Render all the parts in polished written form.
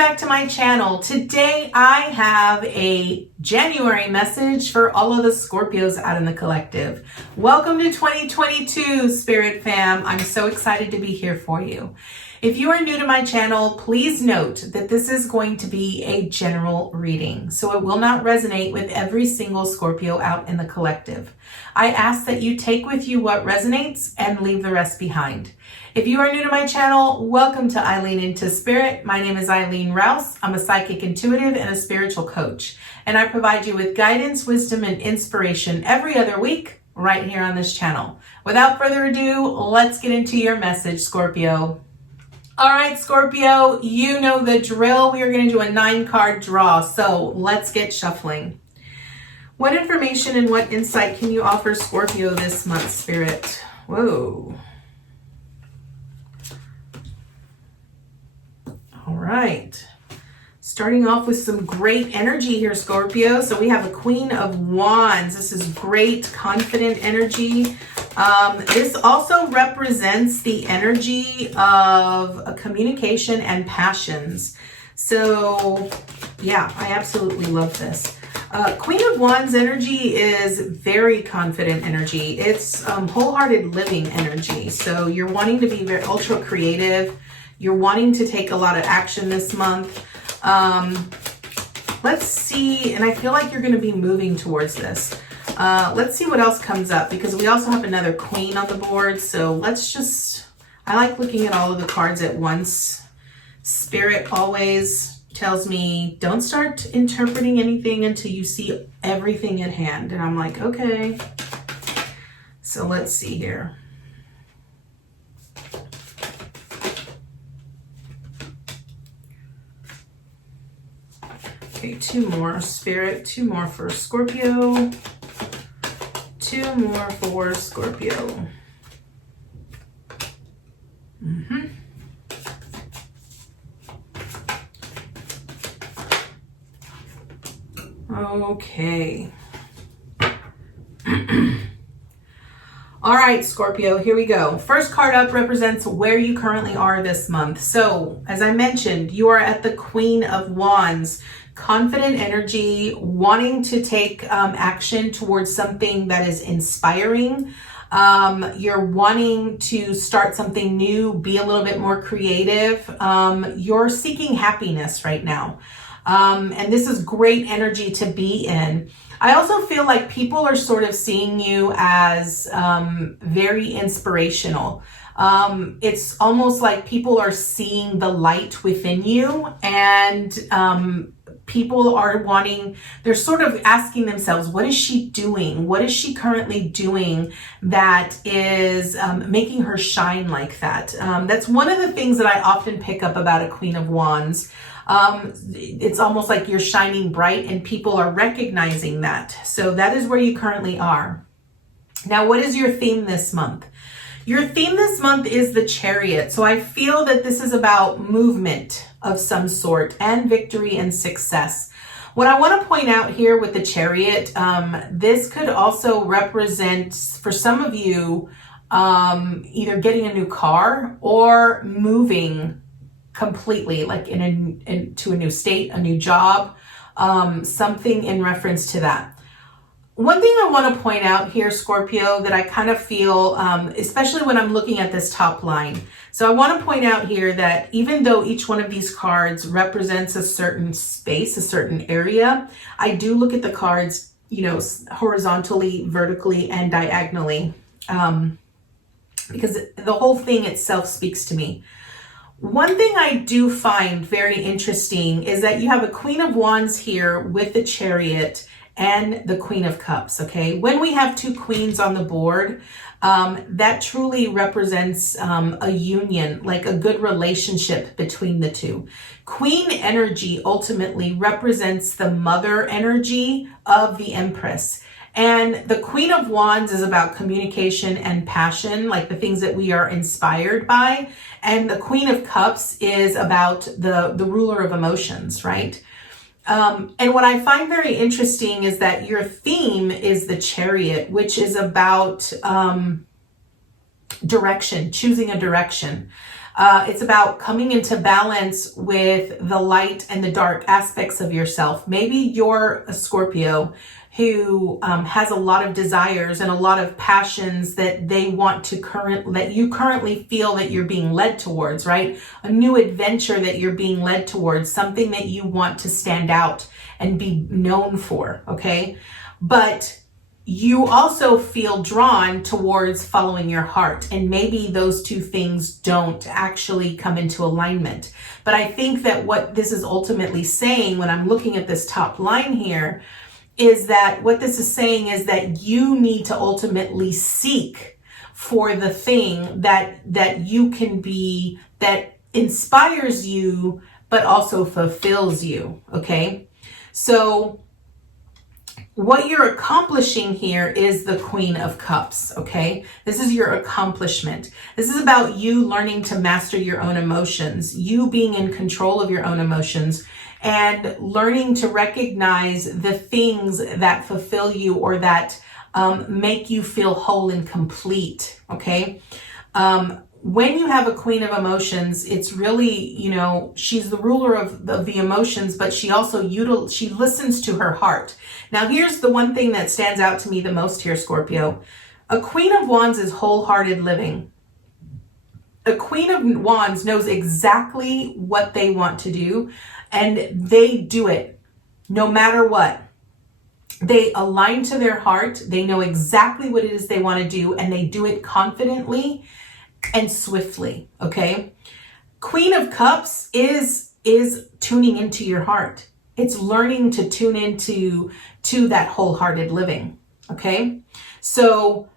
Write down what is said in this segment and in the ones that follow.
back to my channel. Today I have a January message for all of the Scorpios out in the collective. Welcome to 2022, Spirit Fam. I'm so excited to be here for you. If you are new to my channel, please note that this is going to be a general reading, so it will not resonate with every single Scorpio out in the collective. I ask that you take with you what resonates and leave the rest behind. If you are new to my channel, welcome to Eileen Into Spirit. My name is Eileen Rouse. I'm a psychic intuitive and a spiritual coach, and I provide you with guidance, wisdom, and inspiration every other week right here on this channel. Without further ado, let's get into your message, Scorpio. All right, Scorpio, you know the drill. We are going to do a 9-card draw, so let's get shuffling. What information and what insight can you offer Scorpio this month, Spirit? Whoa. All right. Starting off with some great energy here, Scorpio. So we have a Queen of Wands. This is great, confident energy. This also represents the energy of a communication and passions. So yeah, I absolutely love this. Queen of Wands energy is very confident energy. It's wholehearted living energy. So you're wanting to be very ultra creative. You're wanting to take a lot of action this month. Let's see, and I feel like you're going to be moving towards this. Let's see what else comes up, because we also have another queen on the board. So let's just, I like looking at all of the cards at once. Spirit always tells me, don't start interpreting anything until you see everything in hand. And I'm like, okay. So let's see here. Okay, 2 more, Spirit. 2 more for Scorpio. 2 more for Scorpio. Okay. All right, Scorpio, here we go. First card up represents where you currently are this month. So, as I mentioned, you are at the Queen of Wands. Confident energy, wanting to take action towards something that is inspiring. You're wanting to start something new, be a little bit more creative. You're seeking happiness right now. And this is great energy to be in. I also feel like people are sort of seeing you as very inspirational. It's almost like people are seeing the light within you, and people are wanting, they're sort of asking themselves, what is she doing? What is she currently doing that is making her shine like that? That's one of the things that I often pick up about a Queen of Wands. It's almost like you're shining bright and people are recognizing that. So that is where you currently are. Now, what is your theme this month? Your theme this month is the Chariot. So I feel that this is about movement of some sort and victory and success. What I want to point out here with the Chariot, this could also represent, for some of you, either getting a new car or moving completely, like into a new state, a new job, something in reference to that. One thing I want to point out here, Scorpio, that I kind of feel, especially when I'm looking at this top line. So I want to point out here that even though each one of these cards represents a certain space, a certain area, I do look at the cards, you know, horizontally, vertically, and diagonally, because the whole thing itself speaks to me. One thing I do find very interesting is that you have a Queen of Wands here with the Chariot and the Queen of Cups, okay? When we have 2 queens on the board, that truly represents a union, like a good relationship between the 2. Queen energy ultimately represents the mother energy of the Empress. And the Queen of Wands is about communication and passion, like the things that we are inspired by. And the Queen of Cups is about the ruler of emotions, right? And what I find very interesting is that your theme is the Chariot, which is about direction, choosing a direction. It's about coming into balance with the light and the dark aspects of yourself. Maybe you're a Scorpio who has a lot of desires and a lot of passions that they want to that you currently feel that you're being led towards, right? A new adventure that you're being led towards, something that you want to stand out and be known for, okay? But you also feel drawn towards following your heart, and maybe those two things don't actually come into alignment. But I think that what this is ultimately saying, when I'm looking at this top line here, is that what this is saying is that you need to ultimately seek for the thing that you can be, that inspires you, but also fulfills you, okay? So what you're accomplishing here is the Queen of Cups, okay? This is your accomplishment. This is about you learning to master your own emotions, you being in control of your own emotions, and learning to recognize the things that fulfill you or that make you feel whole and complete, okay? When you have a Queen of Emotions, it's really, she's the ruler of the emotions, but she also she listens to her heart. Now, here's the one thing that stands out to me the most here, Scorpio. A Queen of Wands is wholehearted living. A Queen of Wands knows exactly what they want to do, and they do it no matter what. They align to their heart. They know exactly what it is they want to do, and they do it confidently and swiftly, okay? Queen of Cups is tuning into your heart. It's learning to tune into that wholehearted living, okay? So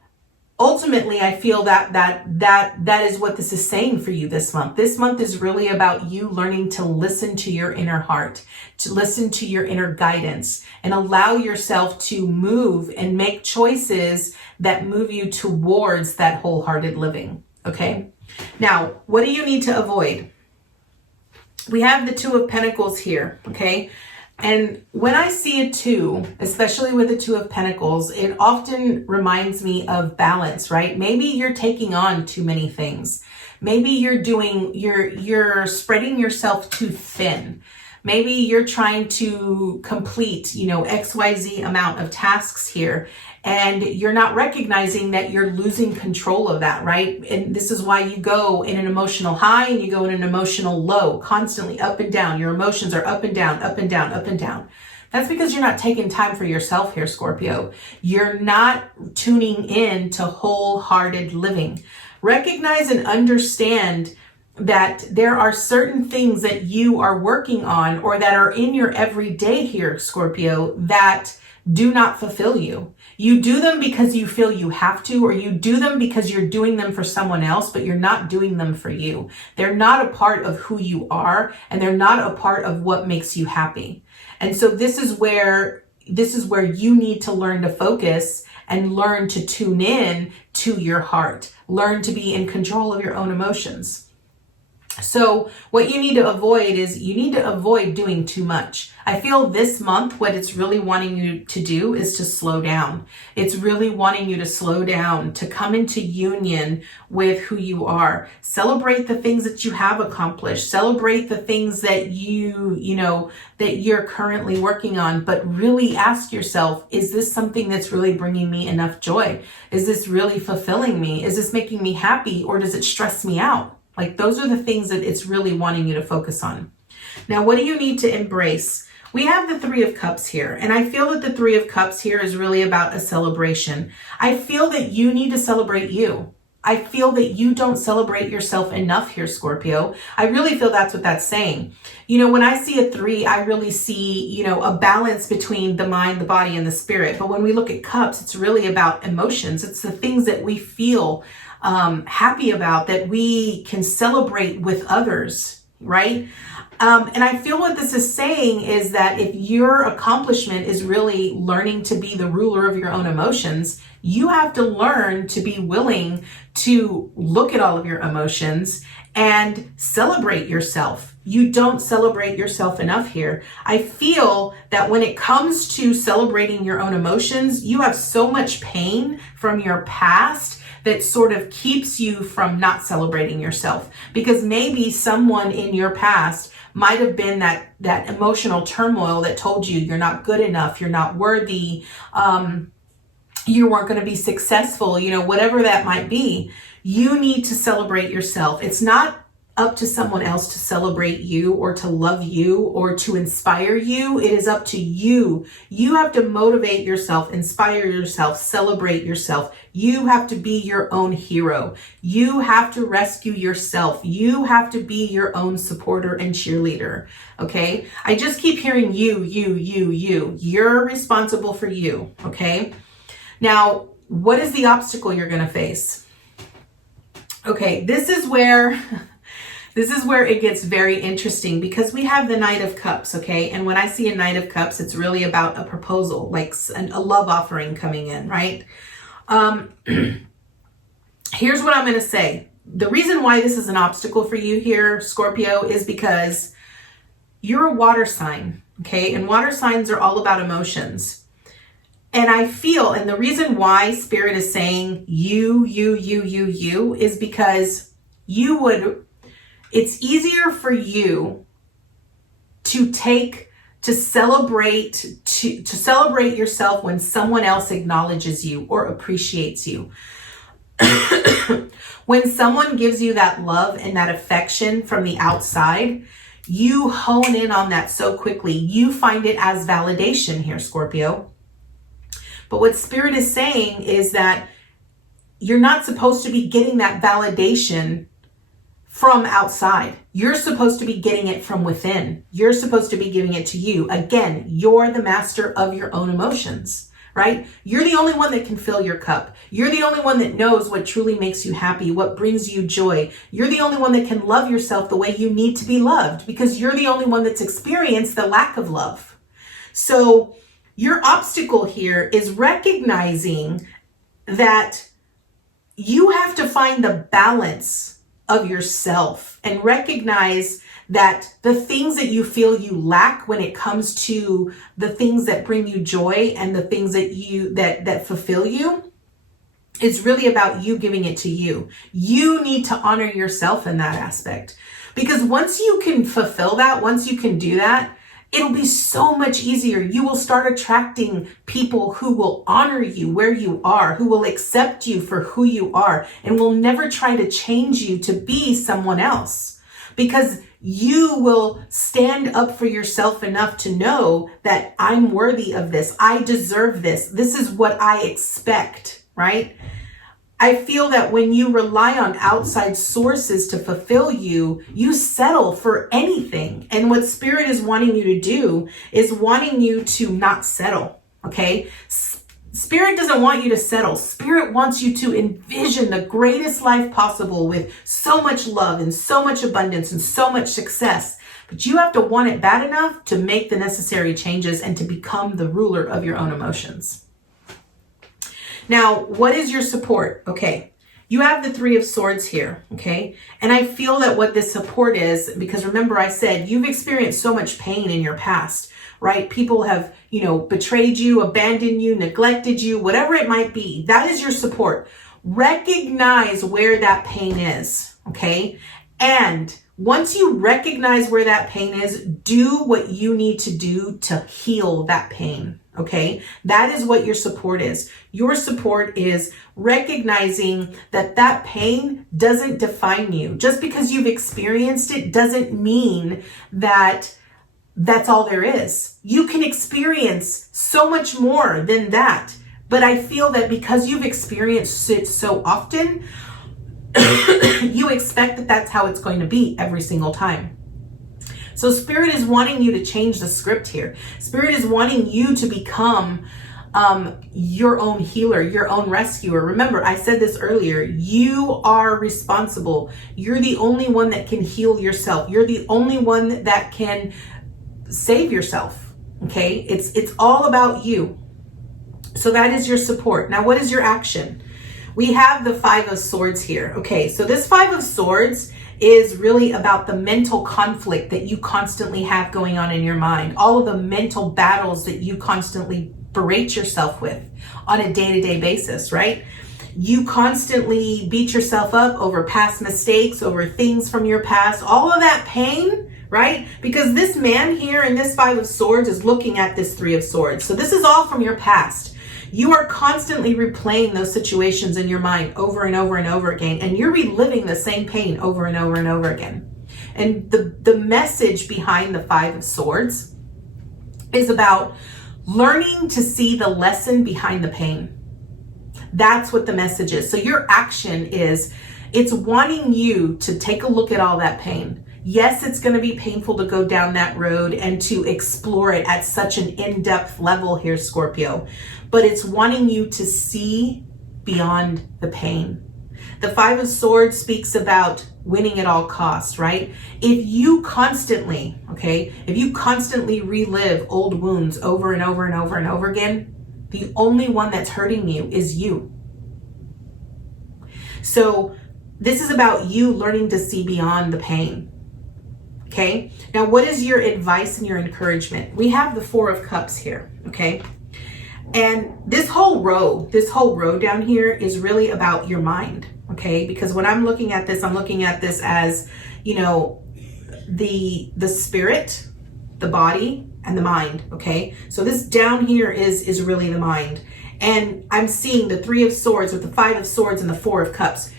ultimately, I feel that is what this is saying for you this month. This month is really about you learning to listen to your inner heart, to listen to your inner guidance, and allow yourself to move and make choices that move you towards that wholehearted living, okay? Now, what do you need to avoid? We have the Two of Pentacles here, okay? And when I see a two, especially with the Two of Pentacles, it often reminds me of balance, right? Maybe you're taking on too many things. Maybe you're spreading yourself too thin. Maybe you're trying to complete, XYZ amount of tasks here, and you're not recognizing that you're losing control of that, right? And this is why you go in an emotional high and you go in an emotional low, constantly up and down. Your emotions are up and down, up and down, up and down. That's because you're not taking time for yourself here, Scorpio. You're not tuning in to wholehearted living. Recognize and understand that there are certain things that you are working on or that are in your everyday here, Scorpio, that do not fulfill you. You do them because you feel you have to, or you do them because you're doing them for someone else, but you're not doing them for you. They're not a part of who you are, and they're not a part of what makes you happy. And so this is where you need to learn to focus and learn to tune in to your heart. Learn to be in control of your own emotions. So what you need to avoid is you need to avoid doing too much. I feel this month what it's really wanting you to do is to slow down. It's really wanting you to slow down, to come into union with who you are. Celebrate the things that you have accomplished. Celebrate the things that that you're currently working on, but really ask yourself, is this something that's really bringing me enough joy? Is this really fulfilling me? Is this making me happy, or does it stress me out? Like, those are the things that it's really wanting you to focus on. Now, what do you need to embrace? We have the Three of Cups here, and I feel that the Three of Cups here is really about a celebration. I feel that you need to celebrate you. I feel that you don't celebrate yourself enough here, Scorpio. I really feel that's what that's saying. When I see a three, I really see, a balance between the mind, the body, and the spirit. But when we look at cups, it's really about emotions. It's the things that we feel happy about, that we can celebrate with others, right? And I feel what this is saying is that if your accomplishment is really learning to be the ruler of your own emotions, you have to learn to be willing to look at all of your emotions and celebrate yourself. You don't celebrate yourself enough here. I feel that when it comes to celebrating your own emotions, you have so much pain from your past that sort of keeps you from not celebrating yourself. Because maybe someone in your past might have been that emotional turmoil that told you you're not good enough, you're not worthy, you weren't going to be successful, whatever that might be. You need to celebrate yourself. It's not up to someone else to celebrate you or to love you or to inspire you. It is up to you. You have to motivate yourself, inspire yourself, celebrate yourself. You have to be your own hero. You have to rescue yourself. You have to be your own supporter and cheerleader. Okay? I just keep hearing you. You're responsible for you. Okay? Now, what is the obstacle you're going to face? Okay, this is where it gets very interesting, because we have the Knight of Cups, okay? And when I see a Knight of Cups, it's really about a proposal, like a love offering coming in, right? Here's what I'm going to say. The reason why this is an obstacle for you here, Scorpio, is because you're a water sign, okay? And water signs are all about emotions. And I feel, and the reason why Spirit is saying you is because it's easier for you to celebrate yourself when someone else acknowledges you or appreciates you. When someone gives you that love and that affection from the outside, you hone in on that so quickly. You find it as validation here, Scorpio. But what Spirit is saying is that you're not supposed to be getting that validation from outside. You're supposed to be getting it from within. You're supposed to be giving it to you. Again, you're the master of your own emotions, right? You're the only one that can fill your cup. You're the only one that knows what truly makes you happy, what brings you joy. You're the only one that can love yourself the way you need to be loved, because you're the only one that's experienced the lack of love. So your obstacle here is recognizing that you have to find the balance of yourself and recognize that the things that you feel you lack when it comes to the things that bring you joy and the things that fulfill you is really about you giving it to you. You need to honor yourself in that aspect, because once you can fulfill that, once you can do that, it'll be so much easier. You will start attracting people who will honor you where you are, who will accept you for who you are, and will never try to change you to be someone else, because you will stand up for yourself enough to know that I'm worthy of this. I deserve this. This is what I expect, right? I feel that when you rely on outside sources to fulfill you, you settle for anything. And what Spirit is wanting you to do is wanting you to not settle, okay? Spirit doesn't want you to settle. Spirit wants you to envision the greatest life possible with so much love and so much abundance and so much success. But you have to want it bad enough to make the necessary changes and to become the ruler of your own emotions. Now, what is your support? Okay, you have the Three of Swords here, okay? And I feel that what this support is, because remember I said you've experienced so much pain in your past, right? People have, betrayed you, abandoned you, neglected you, whatever it might be. That is your support. Recognize where that pain is, okay? And once you recognize where that pain is, do what you need to do to heal that pain. Okay, that is what your support is. Your support is recognizing that that pain doesn't define you. Just because you've experienced it doesn't mean that that's all there is. You can experience so much more than that. But I feel that because you've experienced it so often, you expect that that's how it's going to be every single time. So Spirit is wanting you to change the script here. Spirit is wanting you to become your own healer, your own rescuer. Remember, I said this earlier, you are responsible. You're the only one that can heal yourself. You're the only one that can save yourself, okay? It's all about you. So that is your support. Now, what is your action? We have the Five of Swords here. Okay, so this Five of Swords is really about the mental conflict that you constantly have going on in your mind, all of the mental battles that you constantly berate yourself with on a day-to-day basis, right? You constantly beat yourself up over past mistakes, over things from your past, all of that pain, right? Because this man here in this Five of Swords is looking at this Three of Swords. So this is all from your past. You are constantly replaying those situations in your mind over and over and over again, and you're reliving the same pain over and over and over again. And the message behind the Five of Swords is about learning to see the lesson behind the pain. That's what the message is. So your action is, it's wanting you to take a look at all that pain. Yes, it's going to be painful to go down that road and to explore it at such an in-depth level here, Scorpio, but it's wanting you to see beyond the pain. The Five of Swords speaks about winning at all costs, right? If you constantly relive old wounds over and over and over and over again, the only one that's hurting you is you. So this is about you learning to see beyond the pain. Okay. Now, what is your advice and your encouragement? We have the Four of Cups here. Okay. And this whole row down here is really about your mind. Okay. Because when I'm looking at this as, the spirit, the body, and the mind. Okay. So this down here is really the mind. And I'm seeing the Three of Swords with the Five of Swords and the Four of Cups.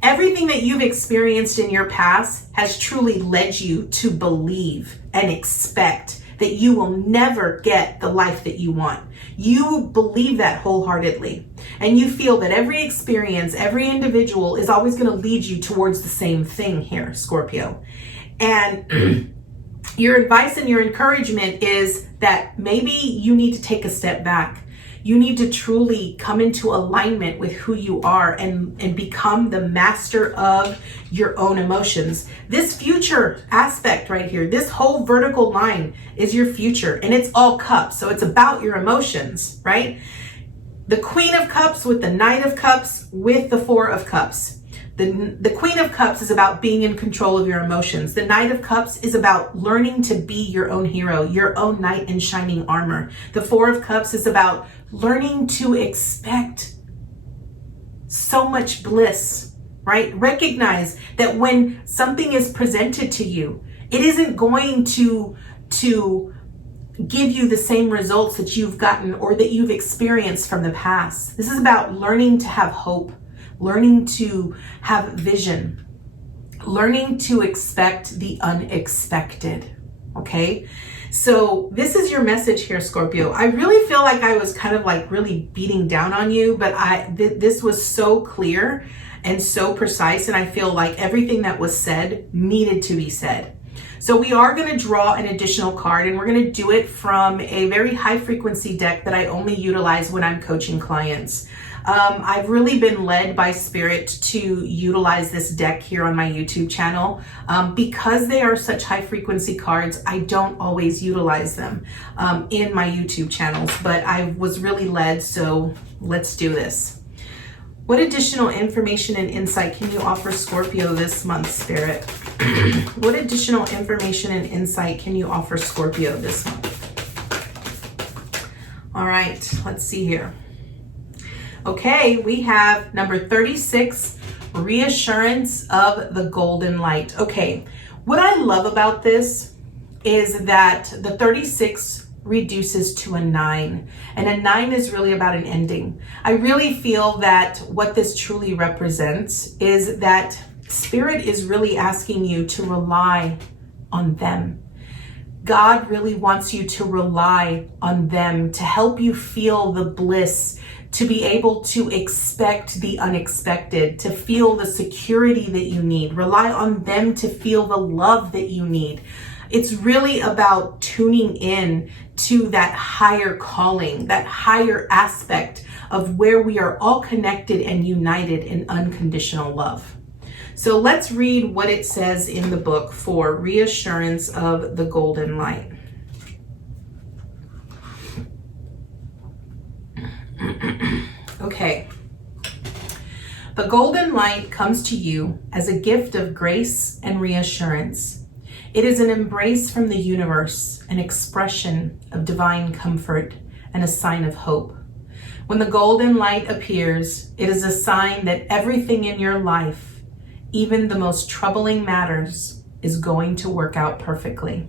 Everything that you've experienced in your past has truly led you to believe and expect that you will never get the life that you want. You believe that wholeheartedly. And you feel that every experience, every individual is always going to lead you towards the same thing here, Scorpio. And your advice and your encouragement is that maybe you need to take a step back. You need to truly come into alignment with who you are and become the master of your own emotions. This future aspect right here, this whole vertical line is your future, and it's all cups. So it's about your emotions, right? The Queen of Cups with the Knight of Cups with the Four of Cups. The Queen of Cups is about being in control of your emotions. The Knight of Cups is about learning to be your own hero, your own knight in shining armor. The Four of Cups is about learning to expect so much bliss, right? Recognize that when something is presented to you, it isn't going to give you the same results that you've gotten or that you've experienced from the past. This is about learning to have hope, learning to have vision, learning to expect the unexpected, okay? So this is your message here, Scorpio. I really feel like I was kind of like really beating down on you, but this was so clear and so precise, and I feel like everything that was said needed to be said. So we are going to draw an additional card, and we're going to do it from a very high frequency deck that I only utilize when I'm coaching clients. I've really been led by Spirit to utilize this deck here on my YouTube channel. Because they are such high frequency cards, I don't always utilize them in my YouTube channels, but I was really led, so let's do this. What additional information and insight can you offer Scorpio this month, Spirit? What additional information and insight can you offer Scorpio this month? All right, let's see here. Okay, we have number 36, reassurance of the golden light. Okay, what I love about this is that the 36 reduces to a 9, and a 9 is really about an ending. I really feel that what this truly represents is that Spirit is really asking you to rely on them. God really wants you to rely on them to help you feel the bliss, to be able to expect the unexpected, to feel the security that you need. Rely on them to feel the love that you need. It's really about tuning in to that higher calling, that higher aspect of where we are all connected and united in unconditional love. So let's read what it says in the book for reassurance of the golden light. Okay. The golden light comes to you as a gift of grace and reassurance. It is an embrace from the universe, an expression of divine comfort, and a sign of hope. When the golden light appears, it is a sign that everything in your life, even the most troubling matters, is going to work out perfectly.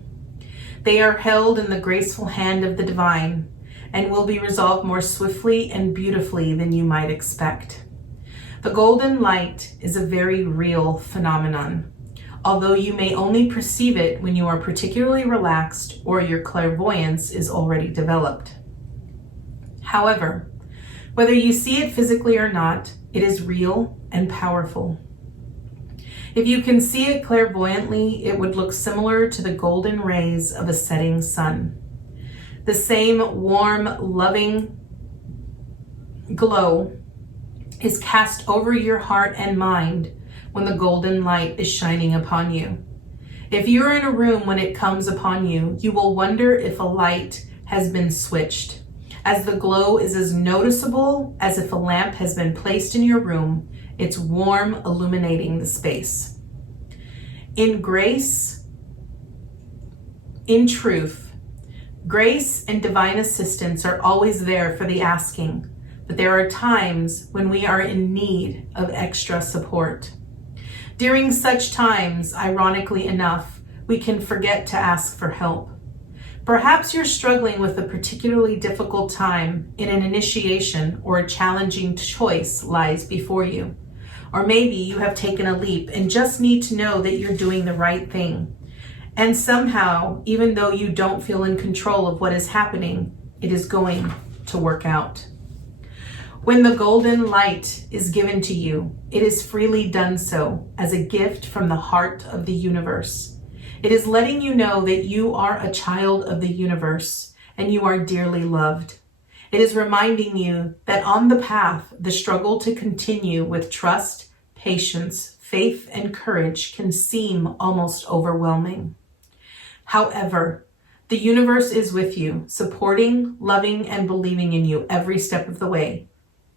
They are held in the graceful hand of the divine and will be resolved more swiftly and beautifully than you might expect. The golden light is a very real phenomenon, although you may only perceive it when you are particularly relaxed or your clairvoyance is already developed. However, whether you see it physically or not, it is real and powerful. If you can see it clairvoyantly, it would look similar to the golden rays of a setting sun. The same warm, loving glow is cast over your heart and mind when the golden light is shining upon you. If you're in a room when it comes upon you, you will wonder if a light has been switched, as the glow is as noticeable as if a lamp has been placed in your room. It's warm, illuminating the space. In grace, in truth, grace and divine assistance are always there for the asking, but there are times when we are in need of extra support. During such times, ironically enough, we can forget to ask for help. Perhaps you're struggling with a particularly difficult time in an initiation, or a challenging choice lies before you. Or maybe you have taken a leap and just need to know that you're doing the right thing. And somehow, even though you don't feel in control of what is happening, it is going to work out. When the golden light is given to you, it is freely done so as a gift from the heart of the universe. It is letting you know that you are a child of the universe and you are dearly loved. It is reminding you that on the path, the struggle to continue with trust, patience, faith, and courage can seem almost overwhelming. However, the universe is with you, supporting, loving, and believing in you every step of the way.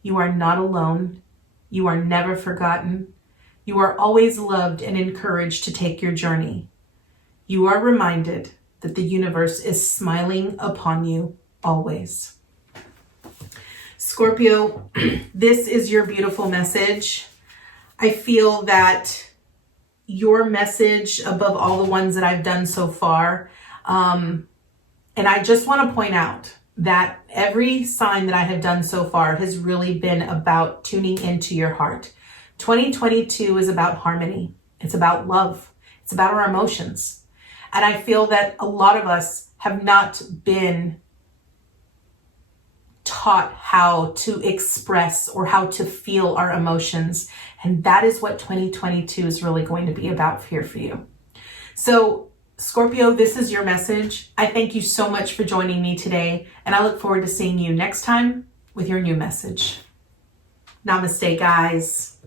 You are not alone. You are never forgotten. You are always loved and encouraged to take your journey. You are reminded that the universe is smiling upon you always. Scorpio, this is your beautiful message. I feel that your message, above all the ones that I've done so far, and I just want to point out that every sign that I have done so far has really been about tuning into your heart. 2022 is about harmony. It's about love. It's about our emotions. And I feel that a lot of us have not been taught how to express or how to feel our emotions. And that is what 2022 is really going to be about here for you. So Scorpio, this is your message. I thank you so much for joining me today, and I look forward to seeing you next time with your new message. Namaste, guys.